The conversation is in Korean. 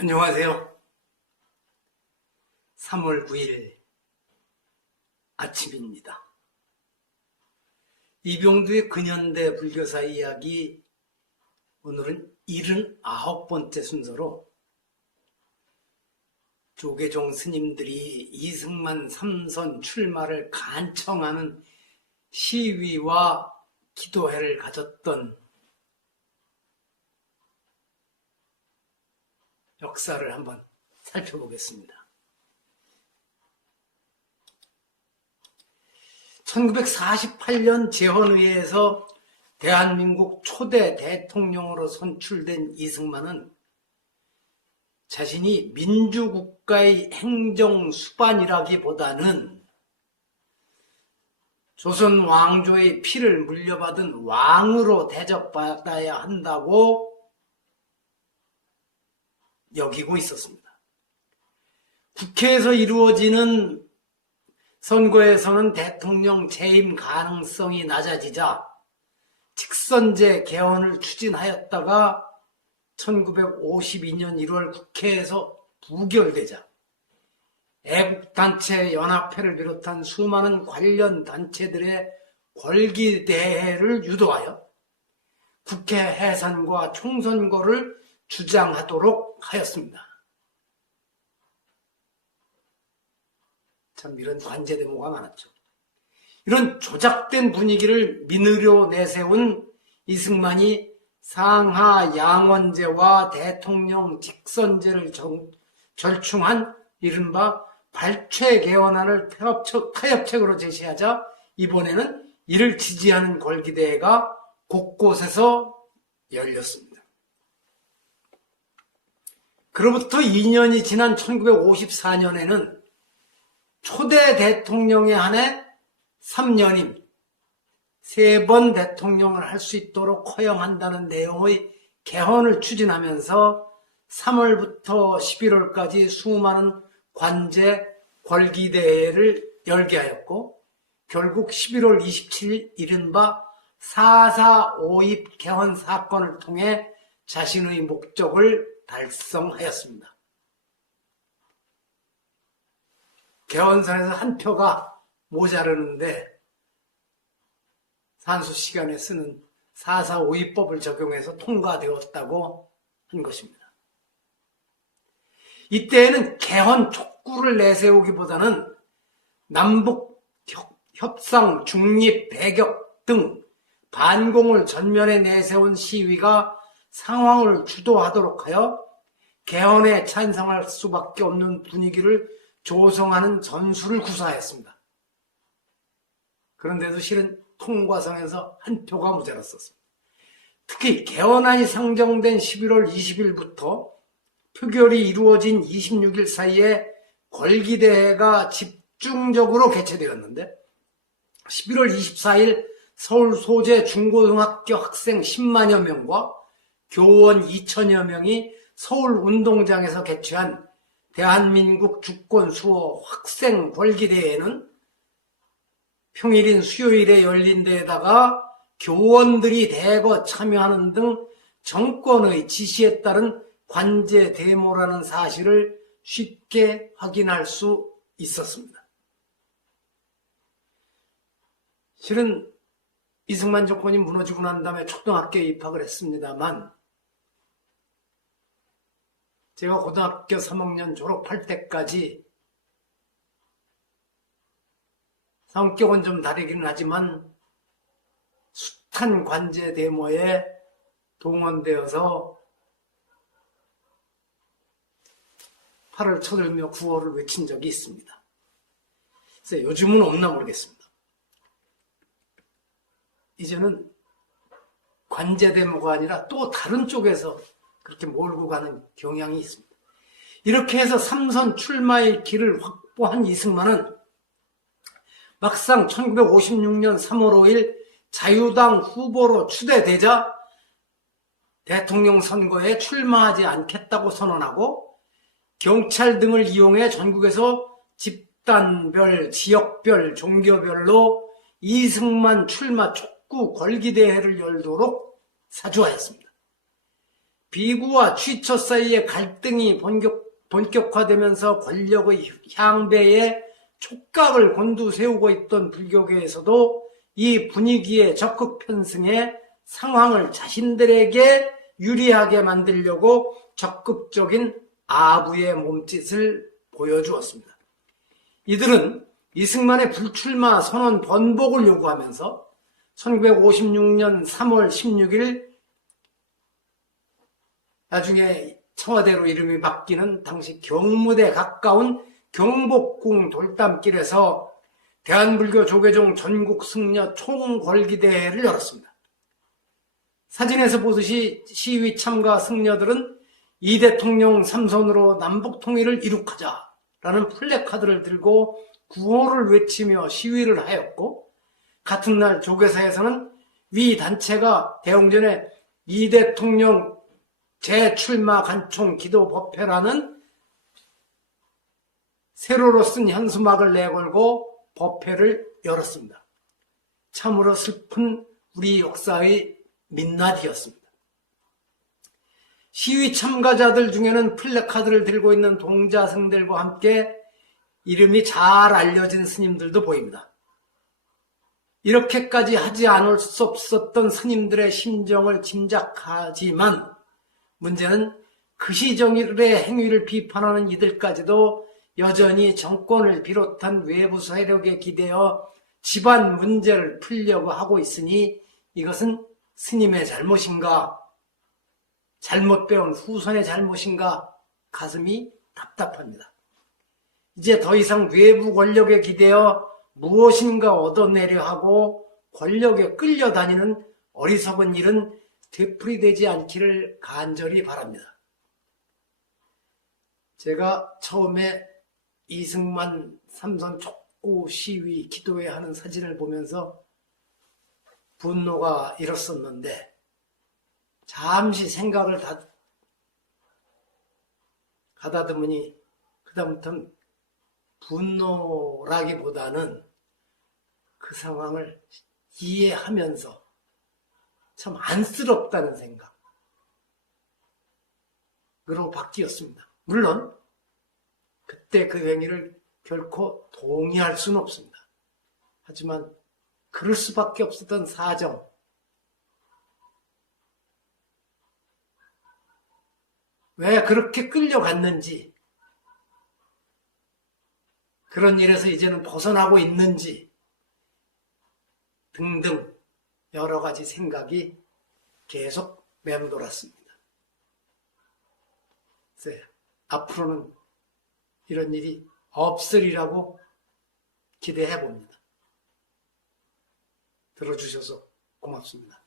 안녕하세요. 3월 9일 아침입니다. 이병두의 근현대 불교사 이야기, 오늘은 79번째 순서로 조계종 스님들이 이승만 삼선 출마를 간청하는 시위와 기도회를 가졌던 역사를 한번 살펴보겠습니다. 1948년 제헌의회에서 대한민국 초대 대통령으로 선출된 이승만은 자신이 민주국가의 행정수반이라기보다는 조선 왕조의 피를 물려받은 왕으로 대접받아야 한다고 여기고 있었습니다. 국회에서 이루어지는 선거에서는 대통령 재임 가능성이 낮아지자 직선제 개헌을 추진하였다가 1952년 1월 국회에서 부결되자 애국단체 연합회를 비롯한 수많은 관련 단체들의 걸기대회를 유도하여 국회 해산과 총선거를 주장하도록 하였습니다. 참 이런 관제대모가 많았죠. 이런 조작된 분위기를 민의로 내세운 이승만이 상하 양원제와 대통령 직선제를 절충한 이른바 발췌개헌안을 타협책으로 제시하자 이번에는 이를 지지하는 걸기대회가 곳곳에서 열렸습니다. 그로부터 2년이 지난 1954년에는 초대 대통령에 한해 3년임 3번 대통령을 할 수 있도록 허용한다는 내용의 개헌을 추진하면서 3월부터 11월까지 수많은 관제 걸기대회를 열게 하였고 결국 11월 27일 이른바 4.4.5입 개헌 사건을 통해 자신의 목적을 달성하였습니다. 개헌선에서 한 표가 모자르는데 산수 시간에 쓰는 4.4.5입법을 적용해서 통과되었다고 한 것입니다. 이때에는 개헌 촉구를 내세우기보다는 남북 협상, 중립, 배격 등 반공을 전면에 내세운 시위가 상황을 주도하도록 하여 개헌에 찬성할 수밖에 없는 분위기를 조성하는 전술을 구사하였습니다. 그런데도 실은 통과선에서 한 표가 모자랐었습니다. 특히 개헌안이 상정된 11월 20일부터 표결이 이루어진 26일 사이에 걸기대회가 집중적으로 개최되었는데 11월 24일 서울 소재 중고등학교 학생 10만여 명과 교원 2천여 명이 서울 운동장에서 개최한 대한민국 주권 수호 학생 걸기대회는 평일인 수요일에 열린 데에다가 교원들이 대거 참여하는 등 정권의 지시에 따른 관제 데모라는 사실을 쉽게 확인할 수 있었습니다. 실은 이승만 정권이 무너지고 난 다음에 초등학교에 입학을 했습니다만 제가 고등학교 3학년 졸업할 때까지 성격은 좀 다르기는 하지만 숱한 관제 데모에 동원되어서 팔을 쳐들며 구호를 외친 적이 있습니다. 그래서 요즘은 없나 모르겠습니다. 이제는 관제 데모가 아니라 또 다른 쪽에서 그렇게 몰고 가는 경향이 있습니다. 이렇게 해서 3선 출마의 길을 확보한 이승만은 막상 1956년 3월 5일 자유당 후보로 추대되자 대통령 선거에 출마하지 않겠다고 선언하고 경찰 등을 이용해 전국에서 집단별, 지역별, 종교별로 이승만 출마 촉구 걸기대회를 열도록 사주하였습니다. 비구와 취처 사이의 갈등이 본격화되면서 권력의 향배에 촉각을 곤두세우고 있던 불교계에서도 이 분위기에 적극 편승해 상황을 자신들에게 유리하게 만들려고 적극적인 아부의 몸짓을 보여주었습니다. 이들은 이승만의 불출마 선언 번복을 요구하면서 1956년 3월 16일 나중에 청와대로 이름이 바뀌는 당시 경무대 가까운 경복궁 돌담길에서 대한불교 조계종 전국 승려 총궐기대회를 열었습니다. 사진에서 보듯이 시위 참가 승려들은 이 대통령 삼선으로 남북 통일을 이룩하자라는 플래카드를 들고 구호를 외치며 시위를 하였고, 같은 날 조계사에서는 위 단체가 대웅전에 이 대통령 재출마 간총 기도 법회라는 세로로 쓴 현수막을 내걸고 법회를 열었습니다. 참으로 슬픈 우리 역사의 민낯이었습니다. 시위 참가자들 중에는 플래카드를 들고 있는 동자승들과 함께 이름이 잘 알려진 스님들도 보입니다. 이렇게까지 하지 않을 수 없었던 스님들의 심정을 짐작하지만 문제는 그 시정일의 행위를 비판하는 이들까지도 여전히 정권을 비롯한 외부 세력에 기대어 집안 문제를 풀려고 하고 있으니 이것은 스님의 잘못인가? 잘못 배운 후손의 잘못인가? 가슴이 답답합니다. 이제 더 이상 외부 권력에 기대어 무엇인가 얻어내려 하고 권력에 끌려다니는 어리석은 일은 되풀이되지 않기를 간절히 바랍니다. 제가 처음에 이승만 삼선 촉구 시위 기도회 하는 사진을 보면서 분노가 일었었는데 잠시 생각을 가다듬으니 그다음부터는 분노라기보다는 그 상황을 이해하면서 참 안쓰럽다는 생각으로 바뀌었습니다. 물론 그때 그 행위를 결코 동의할 수는 없습니다. 하지만 그럴 수밖에 없었던 사정, 왜 그렇게 끌려갔는지, 그런 일에서 이제는 벗어나고 있는지 등등 여러 가지 생각이 계속 맴돌았습니다. 그래서 앞으로는 이런 일이 없으리라고 기대해 봅니다. 들어주셔서 고맙습니다.